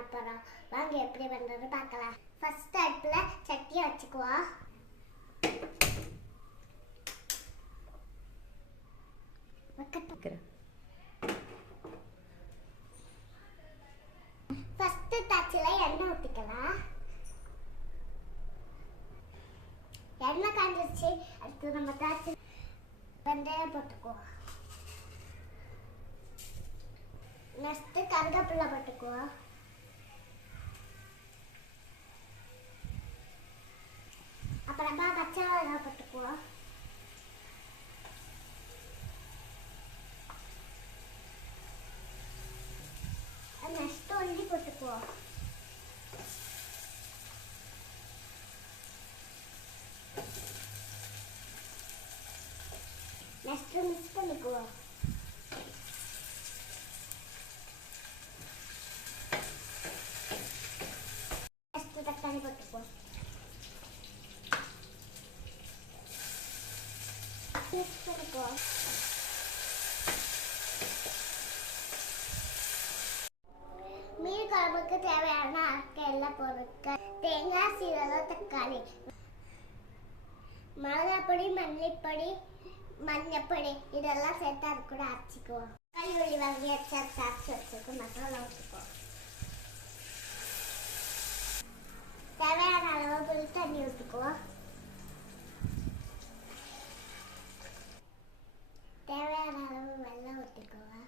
பண்ண போறோம். வாங்க எப்படி பண்றது பார்க்கலாம். ஃபர்ஸ்ட் அடுப்புல சட்டியை வச்சுக்குவோம். ஃபர்ஸ்ட் தாச்சில எண்ணெய் ஊத்திக்கலாம். எண்ணெய் காஞ்சிருச்சு. அடுத்து நம்ம தாச்சி வெந்தயம் போட்டுக்குவோம். நெக்ஸ்ட் கருவேப்பிலை போட்டுக்குவோம். அப்புறமா பச்சை மிளகாய் போட்டுக்குவோம். நெக்ஸ்ட் உள்ளி போட்டுக்குவோம். நெக்ஸ்ட் மிக்ஸ் பண்ணிக்குவோம். நெக்ஸ்ட் தக்காளி போட்டுக்குவோம். மிக்ஸ் பண்ணிக்குவோம். மீன் குழம்புக்கு தேவையான எல்லா பொருட்கள்: தேங்காய், சீரகம், தக்காளி, மிளகாப்பொடி, மல்லிப்பொடி, மஞ்சப்பொடி இதெல்லாம் சேர்த்து அது கூட அரைச்சிக்குவோம். கல்லூரி வாங்கி அரைச்சி வச்சுக்கோ. மசாலா ஊற்றிக்குவோம். தேவையான அளவு புளி தண்ணி ஊற்றிக்குவோம். தேவையான அளவு வெல்லம் ஊற்றிக்குவோம்.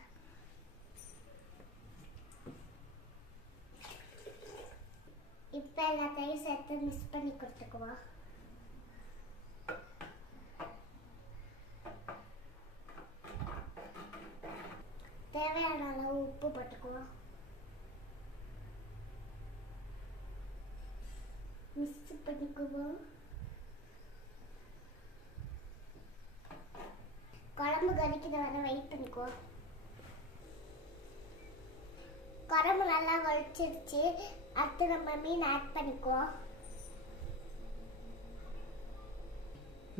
இப்போ எல்லாத்தையும் சேர்த்து மிக்ஸ் பண்ணி கொடுத்துக்குவோம். தேவையான அளவு உப்பு போட்டுக்குவோம். மிக்ஸ் பண்ணிக்குவோம். குழம்பு கொதிக்கிற வரை வெயிட் பண்ணிக்குவோம். குழம்பு நல்லா கொதிச்சிருச்சு. அடுத்து நம்ம மீன் ஆட் பண்ணிக்குவோம்.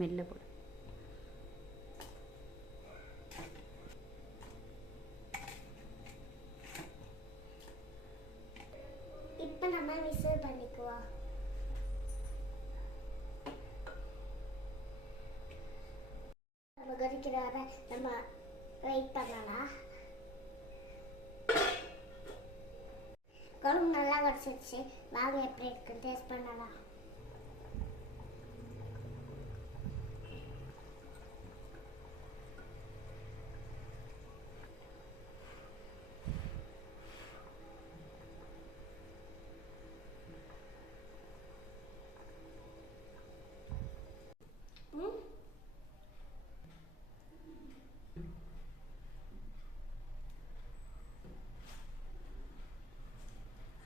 மெல்ல போடு. இப்போ நம்ம விசில் பண்ணிக்குவோம். நம்ம கொதிக்கிற வரை நம்ம வெயிட் பண்ணலாம். குழம்பு நல்லா கொதிச்சிருச்சு. வாங்க எப்படி இருக்குன்னு டேஸ்ட் பண்ணலாம்.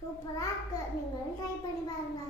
சூப்பரா இருக்கு. நீங்களும் ட்ரை பண்ணி பாருங்க.